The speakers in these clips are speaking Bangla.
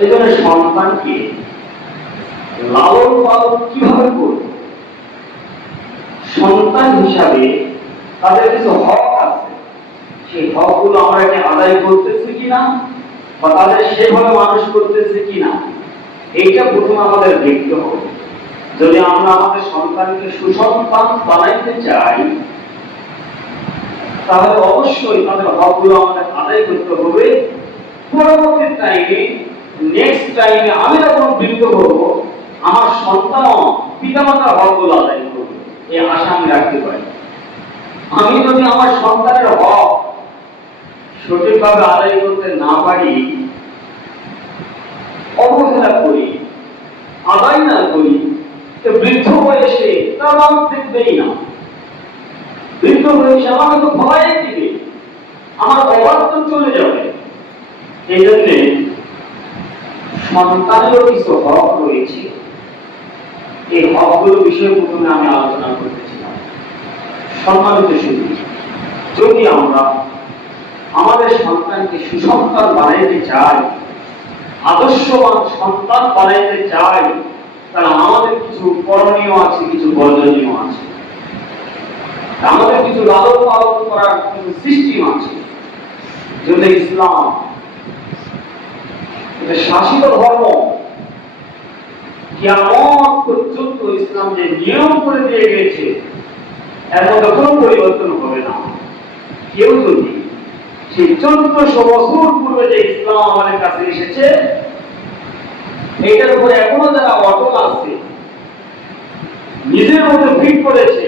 এই জন্য সন্তানকে লালন পালন কিভাবে করব, সন্তান হিসাবে তাদের কিছু হক আছে, সেই হকগুলো আমরা কি আদায় করতেছি কিনা বা তাদের সেভাবে মানুষ করতেছে কিনা, এইটা প্রথমে আমাদের দেখতে হবে। যদি আমরা আমাদের সন্তানকে সুসন্তান বানাইতে চাই, তাহলে অবশ্যই তাদের হকগুলো আমাদের আদায় করতে হবে। পরবর্তী টাইমে, নেক্সট টাইমে আমি যখন বৃদ্ধ হব, আমার সন্তান পিতামাতার হকগুলো আদায় করবে, এই আশা আমি রাখতে পারি। আমি যদি আমার সন্তানের হক সঠিকভাবে আদায় করতে না পারি, অবহেলা করি, আদায় না করি, তো বৃদ্ধ বয়সে তার মানুষ দেখবেই না। বৃদ্ধ বয়সে আমাকে তো ভয় দিবে, আমার অবাধ চলে যাবে। এই জন্যে সন্তানেরও কিছু হক রয়েছে। এই হকগুলো বিষয়ে প্রথমে আমি আলোচনা করতেছিলাম। সম্মানিত সুধী, যদি আমরা আমাদের সন্তানকে সুসন্তান বানাইতে চাই, আদর্শবান সন্তান বানাইতে চাই, তাহলে আমাদের কিছু করণীয় আছে, কিছু বর্জনীয় আছে, আমাদের কিছু লালন পালন করার কিছু সিস্টেম আছে। যদি ইসলাম শাসিত ধর্ম, কিয়ামত পর্যন্ত ইসলাম যে নিয়ম করে দিয়ে গেছে, এর মধ্যে কোনো পরিবর্তন হবে না। কেউ যদি সেই 1400 বছর পূর্বে যে ইসলাম আমাদের কাছে এসেছে, এইটার উপরে এখনো যারা অটল আছে, নিজের মধ্যে ফিট করেছে,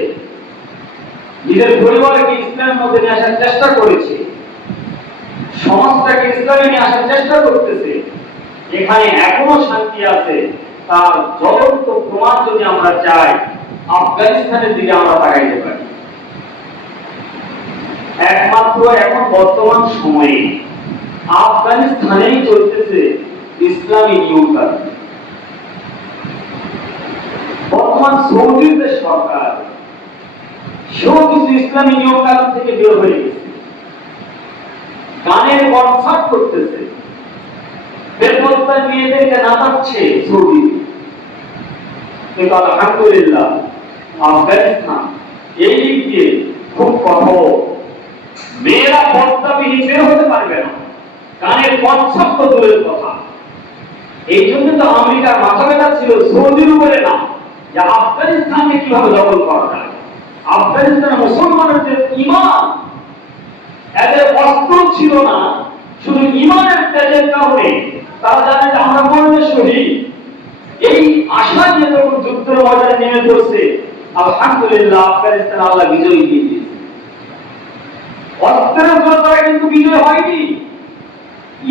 নিজের পরিবারকে ইসলামের মধ্যে নিয়ে আসার চেষ্টা করেছে, সমাজটাকে ইসলামে নিয়ে আসার চেষ্টা করতেছে, এখানে এখনো শান্তি আছে, তার জ্বলন্ত প্রমাণ যদি আমরা চাই, আফগানিস্তানের দিকে আমরা তাকাইতে পারি। একমাত্র এখন বর্তমান সময়ে আফগানিস্তানেই চলতেছে ইসলামী নিয়মকানুন। বর্তমান সৌদির যে সরকার, সেও কিছু ইসলামী নিয়মকানুন থেকে বের হয়ে গেছে, গানের কনসার্ট করতেছে, বেপরদায় মেয়েদেরকে নাচাচ্ছে সৌদি। কিন্তু আলহামদুলিল্লাহ আফগানিস্তান এই দিক দিয়ে খুব কঠোর। মেয়েরা পর্দাবিহীন বের হতে পারবে না, গানের কনসার্ট তো দূরের কথা। এই জন্য তো আমেরিকার মাথা ব্যথা ছিল সৌদির উপরে না, যে আফগানিস্তানকে কিভাবে দখল করা যায়। আফগানিস্তানের মুসলমানের যে ইমান, এদের অস্ত্র ছিল না, শুধু ইমানের তেজের কারণে তারা জানে যে আমরা মরণে শহীদ। এই আশা নিয়ে যখন যুদ্ধের ময়দানে নেমে পড়ছে, আলহামদুলিল্লাহ আফগানিস্তান আল্লাহ বিজয়ী দিয়ে দিয়েছে। অস্ত্রের জোরে তারা কিন্তু বিজয় হয়নি,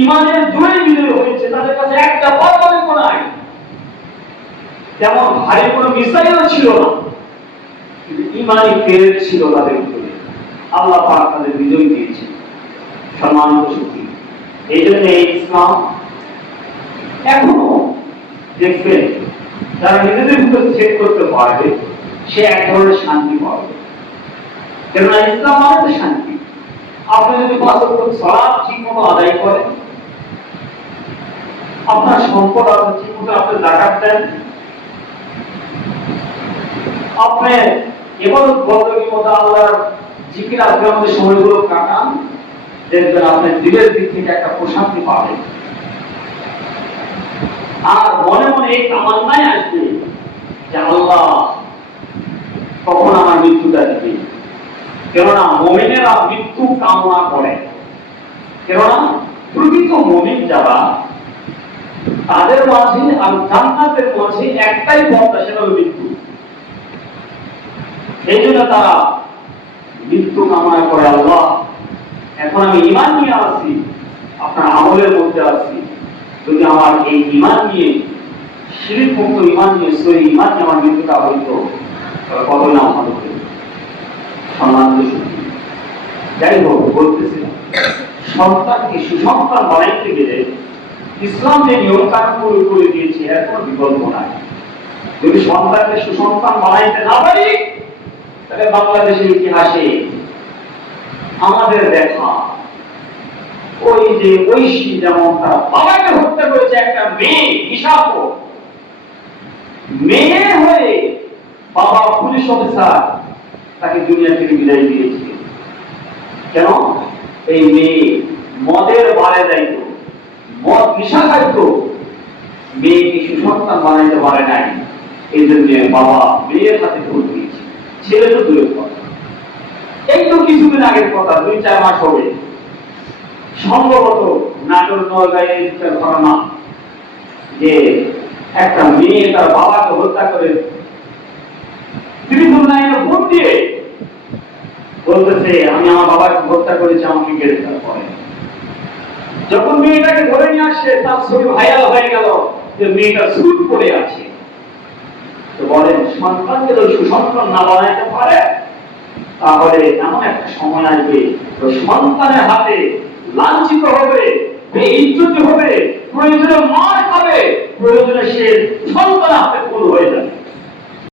ইমানের জোরে বিজয় হয়েছে। তাদের কাছে একটা পরমাণু নাই, তেমন ভারী কোনো মিসাইলও ছিল না, কিন্তু ইমানি প্রেরণ ছিল তাদের উপরে। আল্লাহ পাক তাদের বিজয় দিয়েছে। সম্মানিত সুধী, এই জন্য এই ইসলাম এখনো দেখবেন, যারা নিজেদের ভিতরে চেক করতে পারবে, সে এক ধরনের শান্তি পাবে। কেননা ইসলাম মানে শান্তি। আপনি যদি 5 ওয়াক্ত সালাত ঠিকমতো আদায় করেন, আপনার সম্পদ আছে ঠিকমতো আপনি যাকাত দেন, আপনি ইবাদত বন্দেগীর মধ্যে আল্লাহর জিকির আজকার মধ্যে সময়গুলো কাটান, দেখবেন আপনি দিলের দিক থেকে একটা প্রশান্তি পাবেন। আর মনে মনে এই তামান্নাই আসবে যে আল্লাহ কখন আমার মৃত্যুটা দিবে। কেননা মুমিনেরা মৃত্যু কামনা করে, কেননা প্রকৃত মুমিন যারা, তাদের মাঝে আর জান্নাতের মাঝে একটাই পথ, সেটা হলো মৃত্যু। এই জন্য তারা মৃত্যু কামনা করে, আল্লাহ এখন আমি ঈমান নিয়ে আসি, আপনার আমলের মধ্যে আছি, যদি আমার এই ঈমান নিয়ে, শিরক মুক্ত ঈমান নিয়ে, সহি ঈমান নিয়ে আমার মৃত্যুটা হইতো, কতই না ভালো হতো। সম্মানিত সুধী, যাই হোক বলতেছিলাম, সন্তানকে সুসন্তান বানাইতে গেলে ইসলাম যে নিয়ম কানুন করে দিয়েছে, এর কোনো বিকল্প নাই। যদি সন্তানকে সুসন্তান বানাইতে না পারি, তাহলে বাংলাদেশের ইতিহাসে আমাদের দেখা ওই যে ঐশী, যেমন তার বাবাকে হত্যা করেছে একটা মেয়ে নিশাখোর, মেয়ে হয়ে বাবা পুলিশ অফিসার তাকে দুনিয়া থেকে বিদায় দিয়েছে। কেন? এই মেয়ে মদের বারে যাইত, মদ নিশা খাইত, মেয়েকে সুসন্তান বানাইতে পারে নাই, এই জন্য বাবা মেয়ের হাতে ভোট দিয়েছে। ছেলে তো দূরের কথা। এই তো কিছুদিন আগের কথা, 2-4 মাস হবে, সম্ভবত নাটোর নলগাঁয়ের ঘটনা, যে একটা মেয়ে তার বাবাকে হত্যা করে ত্রিপুর লাইনে ভোট দিয়ে বলতেছে আমি আমার বাবাকে হত্যা করেছি, আমাকে গ্রেফতার করে। যখন মেয়েটাকে ধরে নিয়ে আসছে, তার ছবি ভাইরাল হয়ে গেল যে মেয়েটা স্যুট পরে আছে। তো বলেন, সন্তানকে যদি সুসন্তান না বানাইতে পারে, তাহলে এমন একটা সময় আসবে সন্তানের হাতে লাঞ্ছিত হবে, ইজ্জত হবে, প্রয়োজনে মার খাবে, প্রয়োজনে সে সন্তানের হাতে খুন হয়ে যাবে।